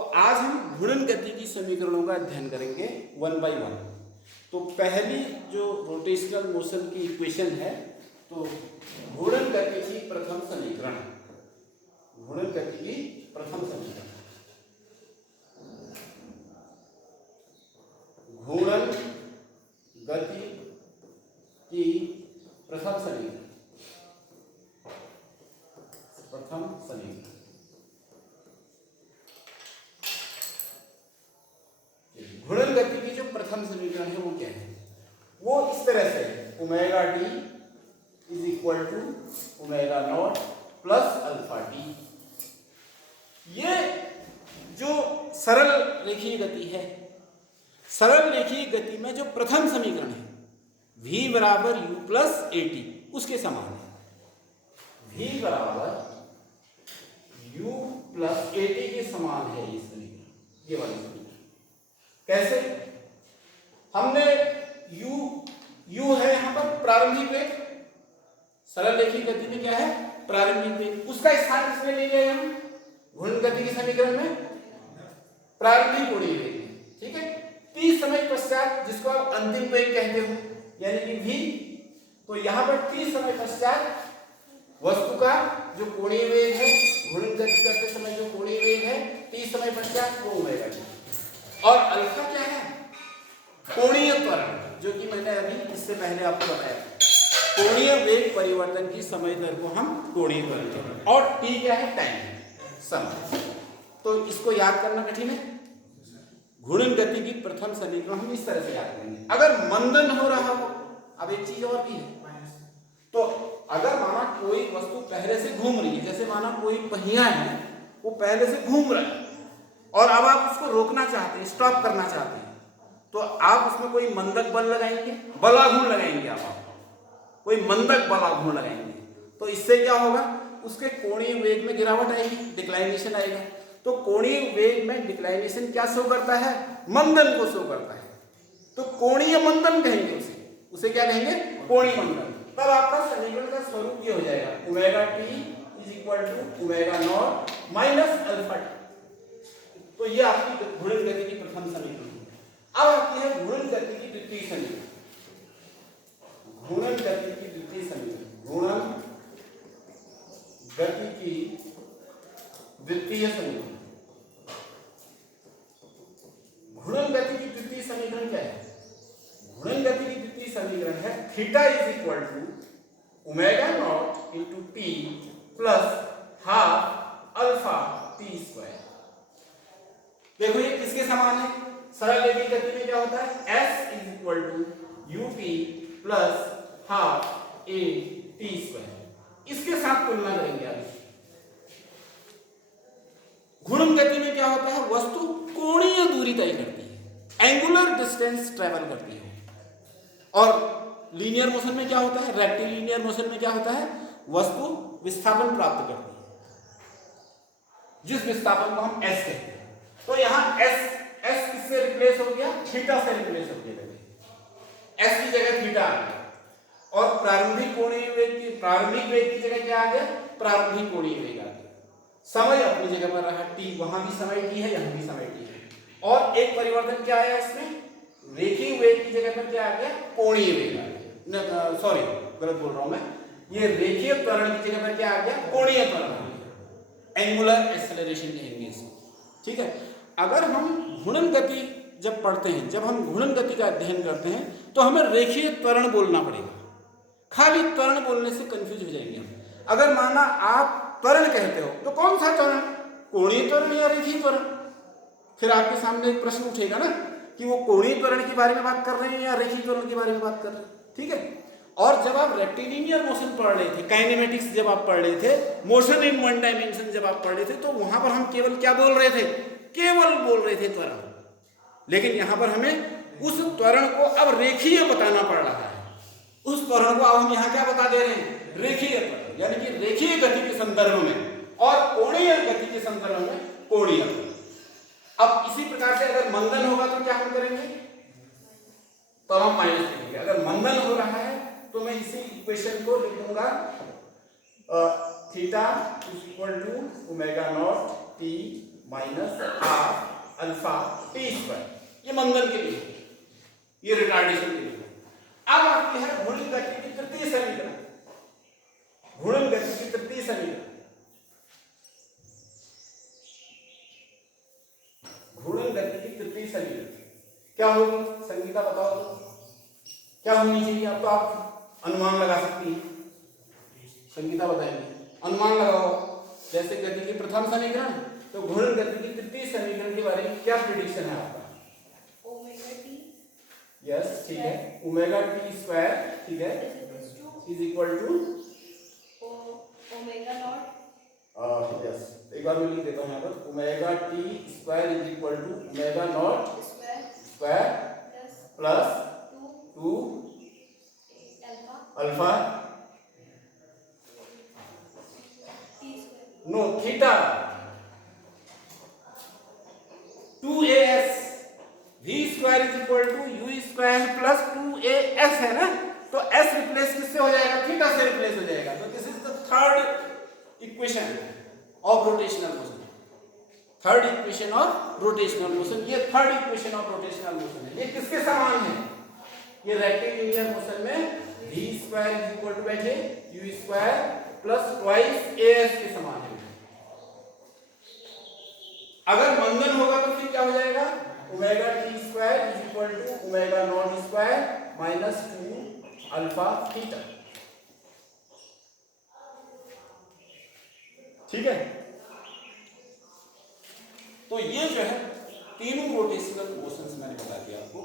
तो आज हम घूर्णन गति की समीकरणों का अध्ययन करेंगे वन बाय वन। तो पहली जो रोटेशनल मोशन की इक्वेशन है, तो घूर्णन गति की प्रथम समीकरण, घूर्णन गति की प्रथम समीकरण, घूर्णन गति की प्रथम समीकरण, प्रथम समीकरण। घूर्णन गति की जो प्रथम समीकरण है वो क्या है? वो इस तरह से omega D is equal to omega naught plus alpha T. ये जो सरल रेखीय गति है, सरल रेखीय गति में जो प्रथम समीकरण है v बराबर u प्लस ए टी, उसके समान है। v बराबर u प्लस ए टी के समान है ये समीकरण, ये वाली समीकरण। कैसे? हमने u है यहां पर प्रारंभिक वेग, सरल रेखीय गति में क्या है? प्रारंभिक वेग। उसका स्थान किसमें ले लिया हम घूर्णन गति के समीकरण में? प्रारंभिक कोणीय वेग। ठीक है, t समय पश्चात जिसको आप अंतिम वेग कहते हो, यानी कि v, तो यहां पर t समय पश्चात वस्तु का जो कोणीय वेग है, घूर्णन गति करते समय जो कोणीय वेग है t समय पश्चात वो ओमेगा टी। और अल्फा क्या है? कोणीय त्वरण, जो कि मैंने अभी इससे पहले आपको बताया। कोणीय वेग परिवर्तन की समय दर को हम कोणीय त्वरण कहते हैं। और t क्या है? टाइम, समय। तो इसको याद करना कठिन है। घूर्णन गति की प्रथम समीकरण हम इस तरह से याद करेंगे। अगर मंदन हो रहा हो, अब एक चीज और भी है, तो अगर माना कोई वस्तु पहले से घूम रही है, जैसे माना कोई पहिया है वो पहले से घूम रहा है और अब आप उसको रोकना चाहते हैं, स्टॉप करना चाहते हैं, तो आप उसमें कोई मंदक बल लगाएंगे, बलाघूर्ण लगाएंगे। आप कोई मंदक बलाघूर्ण लगाएंगे तो इससे क्या होगा? उसके कोणीय वेग में गिरावट आएगी, डिक्लाइनेशन आएगा। तो कोणीय वेग में डिक्लाइनेशन क्या शो करता है? मंदन को शो करता है। तो कोणीय मंदन कहेंगे उसे क्या कहेंगे? कोणीय मंदन। तब आपका समीकरण का स्वरूप ये हो जाएगा, omega T is equal to omega naught minus alpha T. तो ये आपकी घूर्णन गति की प्रथम समीकरण है। अब आती है घूर्णन गति की द्वितीय समीकरण। घूर्णन गति की द्वितीय समीकरण, घूर्णन गति की द्वितीय समीकरण। घूर्णन गति की द्वितीय समीकरण क्या है? घूर्णन गति की द्वितीय समीकरण है theta is equal to omega naught into T plus half alpha T square. देखो ये किसके समान है? सरल रेखीय गति में क्या होता है? s is equal to U P plus half A T square. इसके साथ तुलना करेंगे अभी। घूर्णन गति में क्या होता है? वस्तु कोणीय दूरी तय करती है, एंगुलर डिस्टेंस ट्रेवल करती है। और लीनियर मोशन में क्या होता है? रेक्टिलिनियर मोशन में क्या होता है? वस्तु विस्थापन प्राप्त करती है, जिस विस्थापन को हम s कहते हैं। तो यहां s किससे रिप्लेस हो गया? थीटा से रिप्लेस हो गया। s की जगह थीटा आ गया। और प्रारंभिक कोणीय वेग की, प्रारंभिक वेग की जगह क्या आ गया? प्रारंभिक कोणीय वेग आ गया। समय अपनी जगह पर रहा t, वहां भी समय t है, यहां भी समय t है। और एक परिवर्तन क्या आया इसमें? रेखीय वेग की जगह पर क्या आ गया? कोणीय वेग आ गया। सॉरी, गलत बोल रहा हूं मैं। ये रेखीय त्वरण की जगह पर क्या आ गया? कोणीय त्वरण आ गया। एंगुलर एक्सेलरेशन कहेंगे इसको। ठीक है, अगर हम घूर्णन गति जब पढ़ते हैं, जब हम घूर्णन गति का अध्ययन करते हैं, तो हमें रेखीय त्वरण बोलना पड़ेगा। खाली त्वरण बोलने से कंफ्यूज हो जाएंगे हम। अगर माना आप त्वरण कहते हो तो कौन सा त्वरण? कोणीय त्वरण या रेखीय त्वरण? फिर आपके सामने एक प्रश्न उठेगा ना कि वो कोणीय त्वरण के बारे में बात कर रहे हैं या रेखीय त्वरण के बारे में बात कर रहे हैं। ठीक है, और जब आप रेक्टिलिनियर मोशन पढ़ रहे थे, काइनेमेटिक्स जब आप पढ़ रहे थे, मोशन इन वन डायमेंशन जब आप पढ़ रहे थे, तो वहां पर हम केवल क्या बोल रहे थे? केवल बोल रहे थे त्वरण। लेकिन यहां पर हमें उस त्वरण को अब रेखीय बताना पड़ रहा है। उस त्वरण को अब हम यहां क्या बता दे रहे हैं? रेखीय त्वरण, यानी कि रेखीय गति के संदर्भ में और कोणीय गति के संदर्भ में कोणीय। अब इसी प्रकार से अगर मंदन होगा तो क्या हम करेंगे? तो हम माइनस करेंगे। अगर मंदन हो रहा है तो मैं इसी इक्वेशन को लिखूंगा theta is equal to omega naught T minus half alpha T square. ये मंदन के लिए, ये रिटार्डेशन के लिए। अब आती है घूर्णन गति की तृतीय समीकरण। घूर्णन गति की तृतीय समीकरण, घूर्णन गति की तृतीय समीकरण क्या होगी? संगीता बताओ तो क्या होनी चाहिए? अब तो आप अनुमान लगा सकती हैं। संगीता बताएंगे, अनुमान लगाओ। जैसे गति की प्रथम समीकरण, तो घूर्णन गति की तृतीय समीकरण के बारे में क्या प्रिडिक्शन है आपका? ओमेगा टी, यस ठीक है, ओमेगा टी स्क्वायर, ठीक है, is equal to omega naught, yes एक बार मैं लिख देता हूँ यहाँ पर, omega T square is equal to omega naught square plus 2 alpha no theta 2as v square is equal to u square plus 2as है ना, तो s रिप्लेस किससे हो जाएगा? थीटा से रिप्लेस हो जाएगा। तो this is the third equation of rotational motion. Third equation of rotational motion, ये third equation of rotational motion है। ये किसके समान है? ये रेक्टेंगुलर मोशन में v square is equal to बैठे u square plus twice as के समान है। अगर मंदन होगा तो फिर क्या हो जाएगा? Omega T square is equal to omega naught square minus 2 alpha theta. ठीक है, तो ये जो है तीनों रोटेशनल मोशंस मैंने बता दिया आपको।